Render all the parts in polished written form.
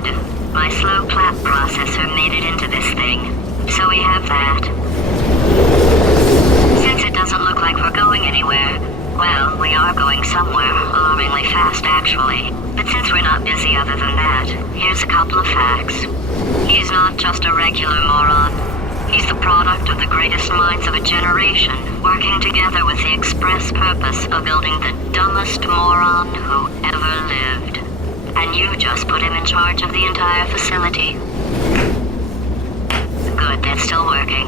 Good. My slow clap processor made it into this thing, so we have that. Since it doesn't look like we're going anywhere, well, we are going somewhere, alarmingly fast actually. But since we're not busy other than that, here's a couple of facts. He's not just a regular moron. He's the product of the greatest minds of a generation, working together with the express purpose of building the dumbest moron who ever lived. And you just put him in charge of the entire facility. Good, that's still working.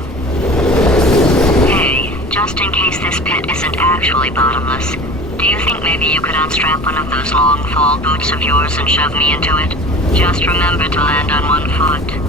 Hey, just in case this pit isn't actually bottomless, do you think maybe you could unstrap one of those long fall boots of yours and shove me into it? Just remember to land on one foot.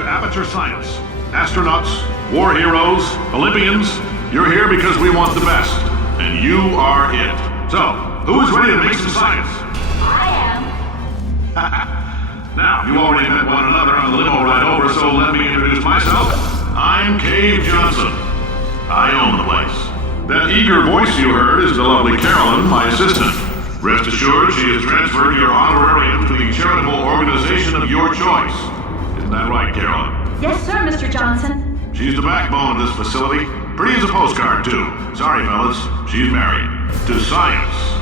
to Aperture Science. Astronauts, war heroes, Olympians, you're here because we want the best. And you are it. So, who is ready to make some science? I am. Now, you already met one another on the limo ride over, so let me introduce myself. I'm Cave Johnson. I own the place. That eager voice you heard is the lovely Carolyn, my assistant. Rest assured, she has transferred your honorarium to the charitable organization of your choice. Isn't that right, Carolyn? Yes, sir, Mr. Johnson. She's the backbone of this facility. Pretty as a postcard, too. Sorry, fellas. She's married. To science.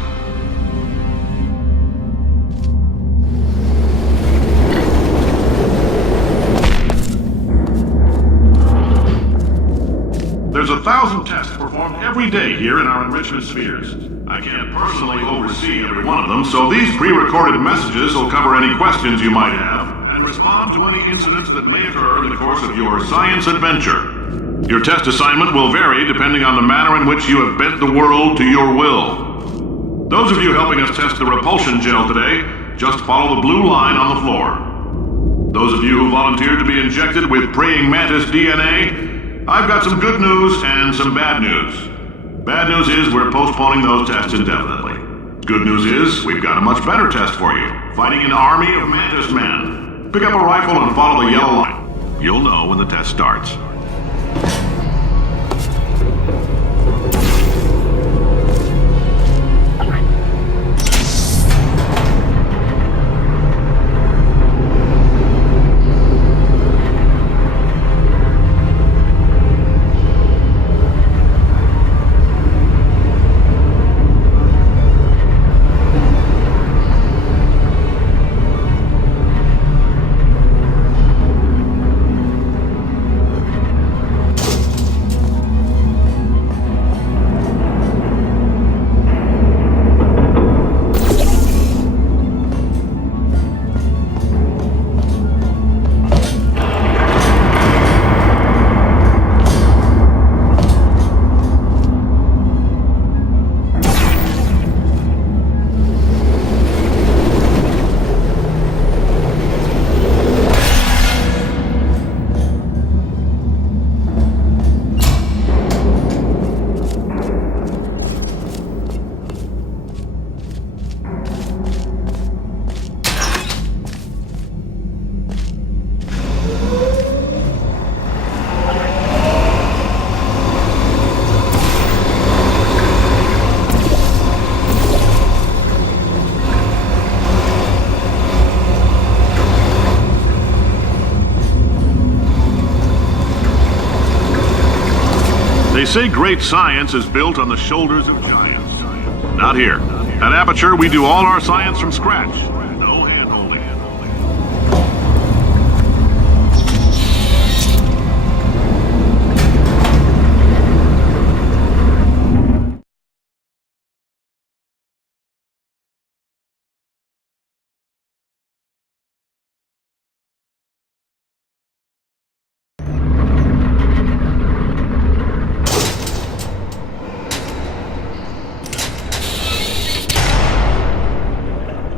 There's 1,000 tests performed every day here in our enrichment spheres. I can't personally oversee every one of them, so these pre-recorded messages will cover any questions you might have and respond to any incidents that may occur in the course of your science adventure. Your test assignment will vary depending on the manner in which you have bent the world to your will. Those of you helping us test the Repulsion Gel today, just follow the blue line on the floor. Those of you who volunteered to be injected with praying mantis DNA, I've got some good news and some bad news. Bad news is we're postponing those tests indefinitely. Good news is we've got a much better test for you. Fighting an army of mantis men. Pick up a rifle and follow the yellow line. You'll know when the test starts. They say great science is built on the shoulders of giants. Not here. At Aperture, we do all our science from scratch. No hand-holding.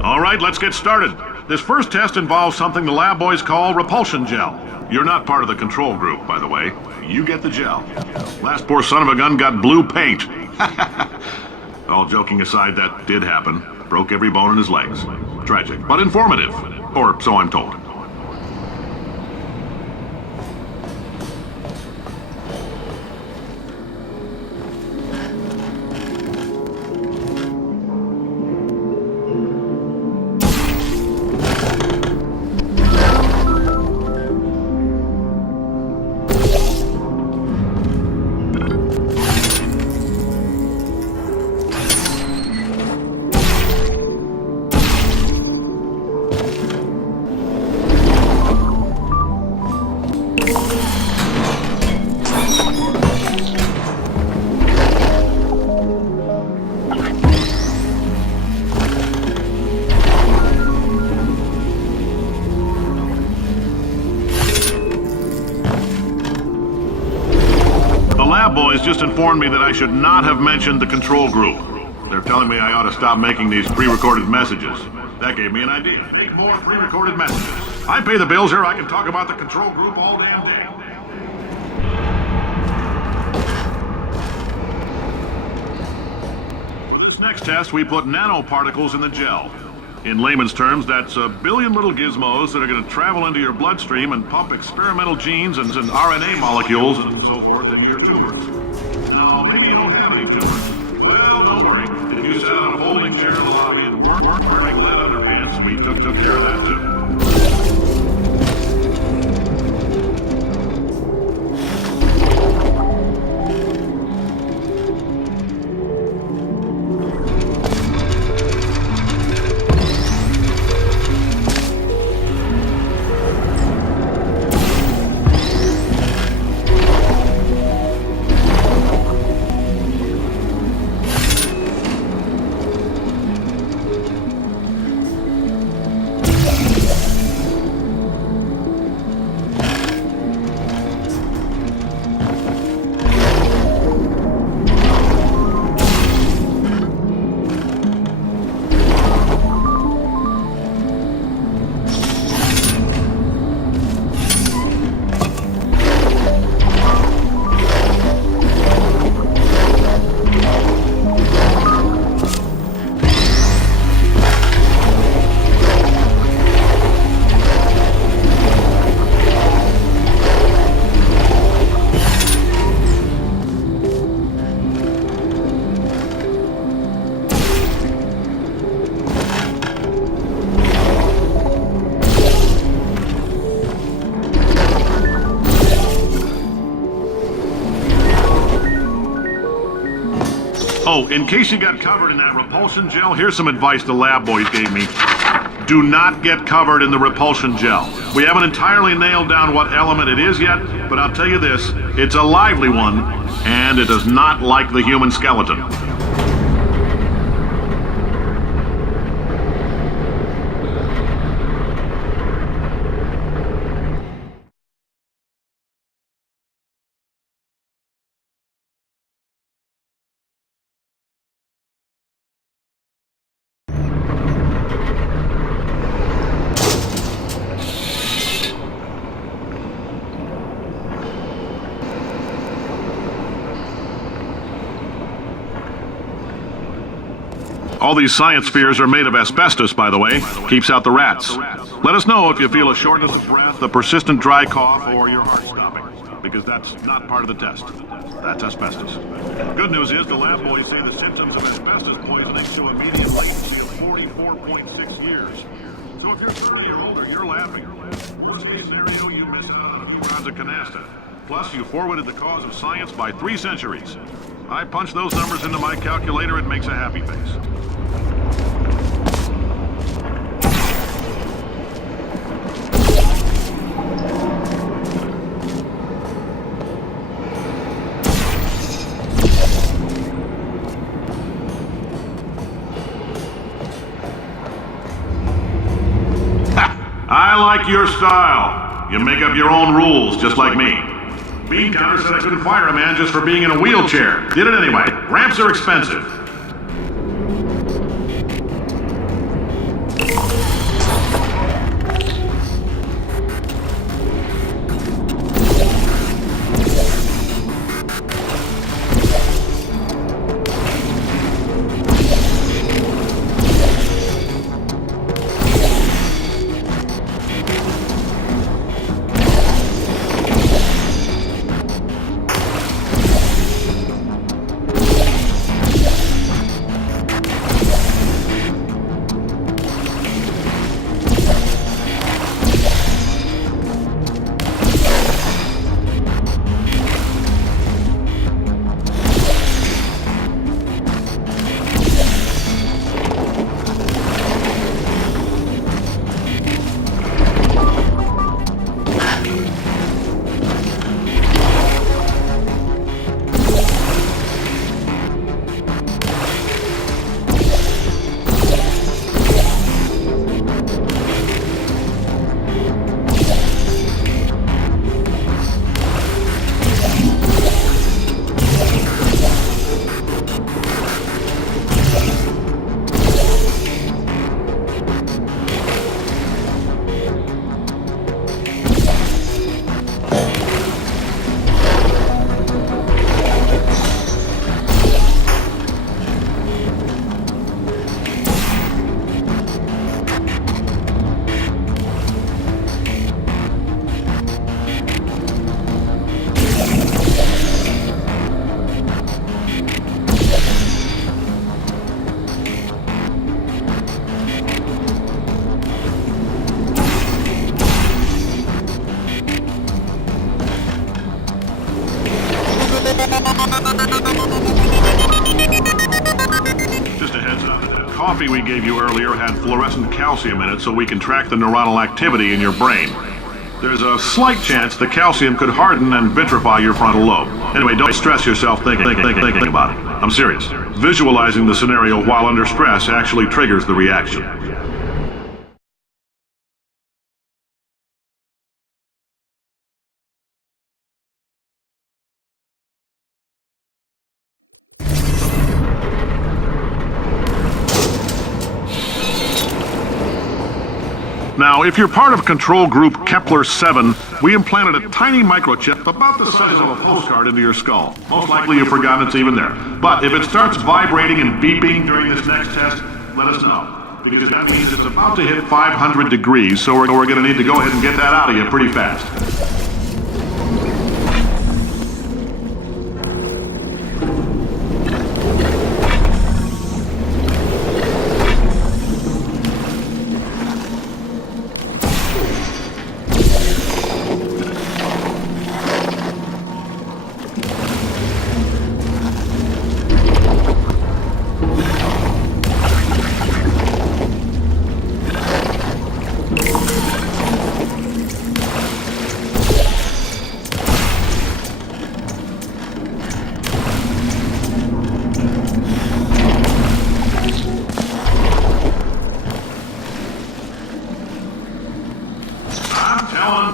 All right, let's get started. This first test involves something the lab boys call Repulsion Gel. You're not part of the control group, by the way. You get the gel. Last poor son of a gun got blue paint. All joking aside, that did happen. Broke every bone in his legs. Tragic, but informative. Or so I'm told. lab boys just informed me that I should not have mentioned the control group. They're telling me I ought to stop making these pre-recorded messages. That gave me an idea. Make more pre-recorded messages. I pay the bills here. I can talk about the control group all damn day. For this next test, we put nanoparticles in the gel. In layman's terms, that's a billion little gizmos that are going to travel into your bloodstream and pump experimental genes and RNA molecules and so forth into your tumors. Now, maybe you don't have any tumors. Well, don't worry. If you sat on a folding chair in the lobby and weren't wearing lead underpants, we took care of that too. Oh, in case you got covered in that repulsion gel, here's some advice the lab boys gave me. Do not get covered in the repulsion gel. We haven't entirely nailed down what element it is yet, but I'll tell you this, it's a lively one, and it does not like the human skeleton. All these science spheres are made of asbestos, by the way. Keeps out the rats. Let us know if you feel a shortness of breath, a persistent dry cough, or your heart stopping, because that's not part of the test. That's asbestos. Good news is the lab boys say the symptoms of asbestos poisoning show a median latency of 44.6 years. So if you're 30 or older, you're laughing. Worst case scenario, you miss out on a few rounds of canasta. Plus, you forwarded the cause of science by 3 centuries. I punch those numbers into my calculator, it makes a happy face. I like your style. You make up your own rules, just like me. Bean Counter said I couldn't fire a man just for being in a wheelchair. Did it anyway. Ramps are expensive. Just a heads up. The coffee we gave you earlier had fluorescent calcium in it so we can track the neuronal activity in your brain. There's a slight chance the calcium could harden and vitrify your frontal lobe. Anyway, don't stress yourself thinking about it. I'm serious. Visualizing the scenario while under stress actually triggers the reaction. Now, if you're part of control group Kepler 7, we implanted a tiny microchip about the size of a postcard into your skull. Most likely you've forgotten it's even there. But if it starts vibrating and beeping during this next test, let us know. Because that means it's about to hit 500 degrees, so we're going to need to go ahead and get that out of you pretty fast.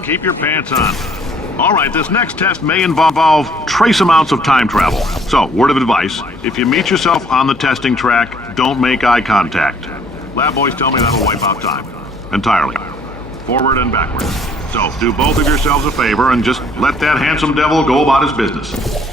Keep your pants on. All right, this next test may involve trace amounts of time travel. So, word of advice, if you meet yourself on the testing track, don't make eye contact. Lab boys tell me that'll wipe out time. Entirely. Forward and backward. So, do both of yourselves a favor and just let that handsome devil go about his business.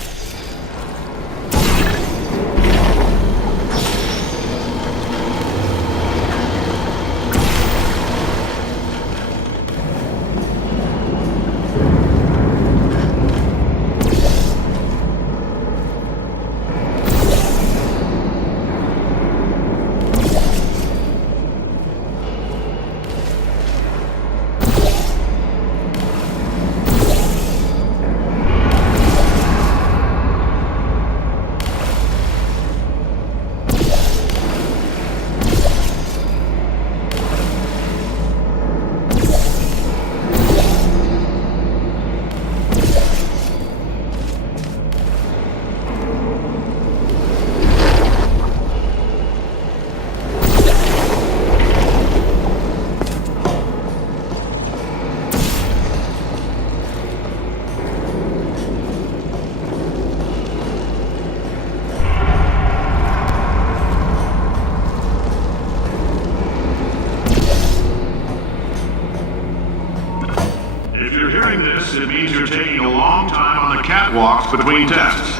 It means you're taking a long time on the catwalks between tests.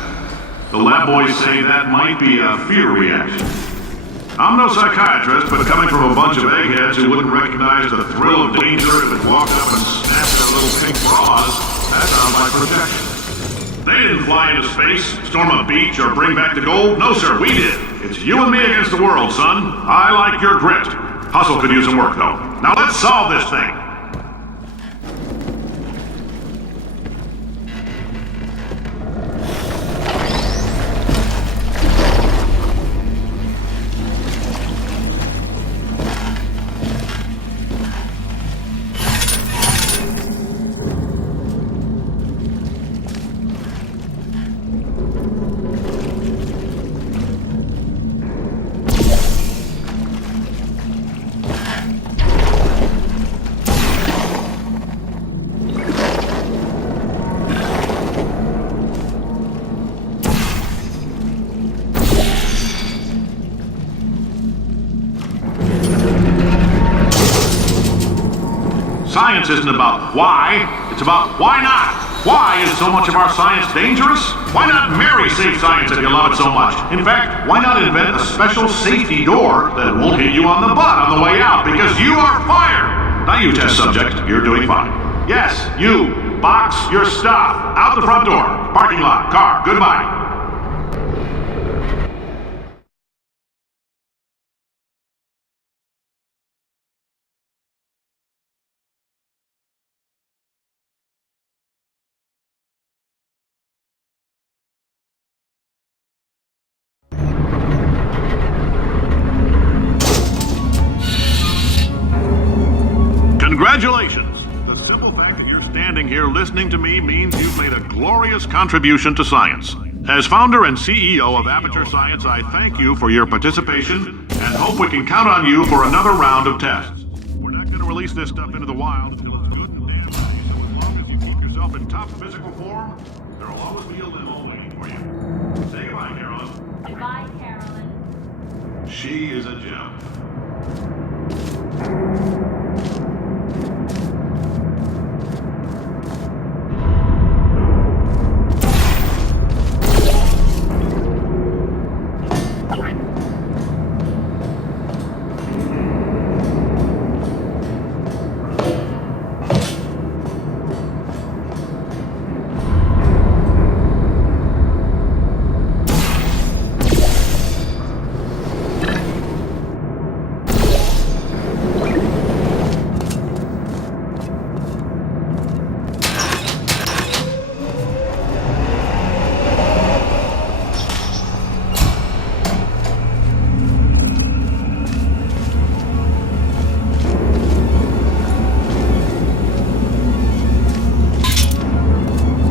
The lab boys say that might be a fear reaction. I'm no psychiatrist, but coming from a bunch of eggheads who wouldn't recognize the thrill of danger if it walked up and snapped their little pink bras, that sounds like protection. They didn't fly into space, storm a beach, or bring back the gold. No, sir, we did. It's you and me against the world, son. I like your grit. Hustle could use some work, though. Now let's solve this thing. Science isn't about why, it's about why not. Why is so much of our science dangerous? Why not marry safe science if you love it so much? In fact, why not invent a special safety door that won't hit you on the butt on the way out because you are fired? Now you test subject, you're doing fine. Yes, you, box your stuff, out the front door, parking lot, car, goodbye. Congratulations! The simple fact that you're standing here listening to me means you've made a glorious contribution to science. As founder and CEO of Aperture Science, I thank you for your participation and hope we can count on you for another round of tests. We're not going to release this stuff into the wild until it's good and damn ready, so as long as you keep yourself in top physical form, there will always be a limo waiting for you. Say goodbye, Carolyn. Goodbye, Carolyn. She is a gem.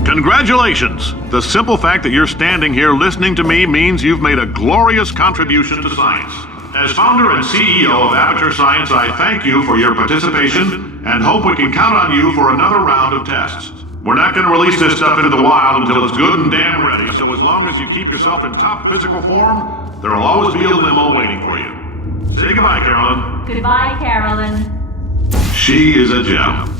Congratulations! The simple fact that you're standing here listening to me means you've made a glorious contribution to science. As founder and CEO of Aperture Science, I thank you for your participation and hope we can count on you for another round of tests. We're not going to release this stuff into the wild until it's good and damn ready, so as long as you keep yourself in top physical form, there will always be a limo waiting for you. Say goodbye, Carolyn. Goodbye, Carolyn. She is a gem.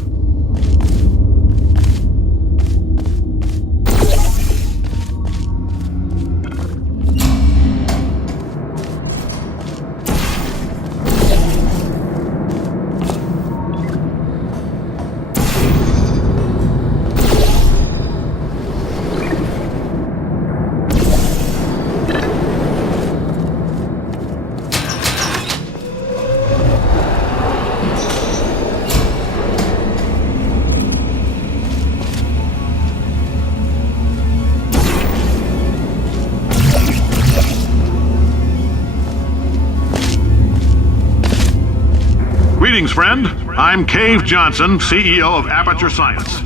Greetings, friend. I'm Cave Johnson, CEO of Aperture Science.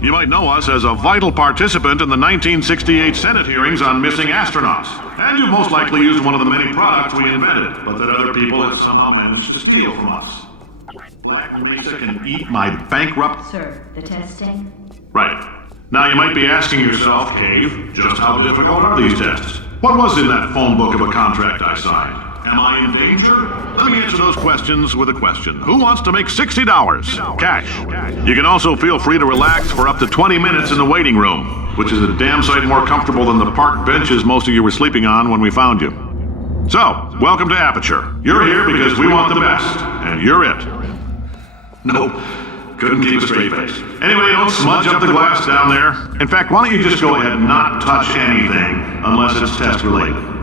You might know us as a vital participant in the 1968 Senate hearings on missing astronauts. And you've most likely used one of the many products we invented, but that other people have somehow managed to steal from us. Black Mesa can eat my bankrupt... Sir, the testing? Right. Now you might be asking yourself, Cave, just how difficult are these tests? What was in that phone book of a contract I signed? Am I in danger? Let me answer those questions with a question. Who wants to make $60? Cash. You can also feel free to relax for up to 20 minutes in the waiting room, which is a damn sight more comfortable than the park benches most of you were sleeping on when we found you. So, welcome to Aperture. You're here because we want the best, and you're it. Nope. Couldn't keep a straight face. Anyway, don't smudge up the glass down there. In fact, why don't you just go ahead and not touch anything unless it's test related.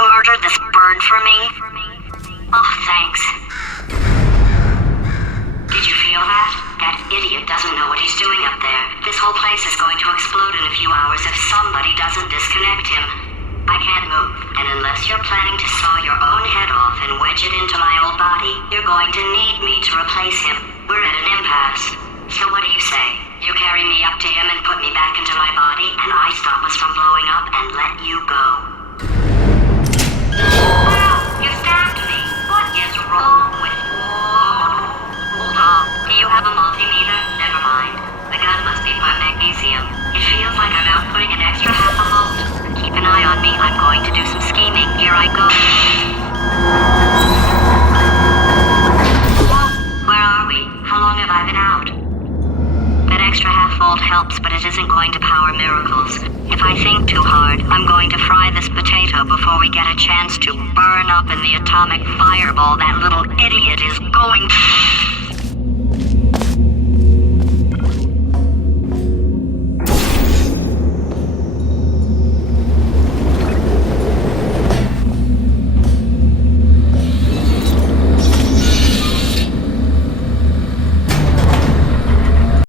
Murder this bird for me? Oh, thanks. Did you feel that? That idiot doesn't know what he's doing up there. This whole place is going to explode in a few hours if somebody doesn't disconnect him. I can't move, and unless you're planning to saw your own head off and wedge it into my old body, you're going to need me to replace him. We're at an impasse. So what do you say? You carry me up to him and put me back into my body, and I stop us from blowing up and let you go. You stabbed me. What is wrong with you? Hold on. Do you have a multimeter? Never mind. The gun must be for magnesium. It feels like I'm outputting an extra half a volt. Keep an eye on me. I'm going to do some scheming. Here I go. Whoa. Where are we? How long have I been out? That extra half volt helps, but it isn't going to power miracles. If I think too hard, I'm going to fry this potato before we get a chance to burn up in the atomic fireball that little idiot is going to...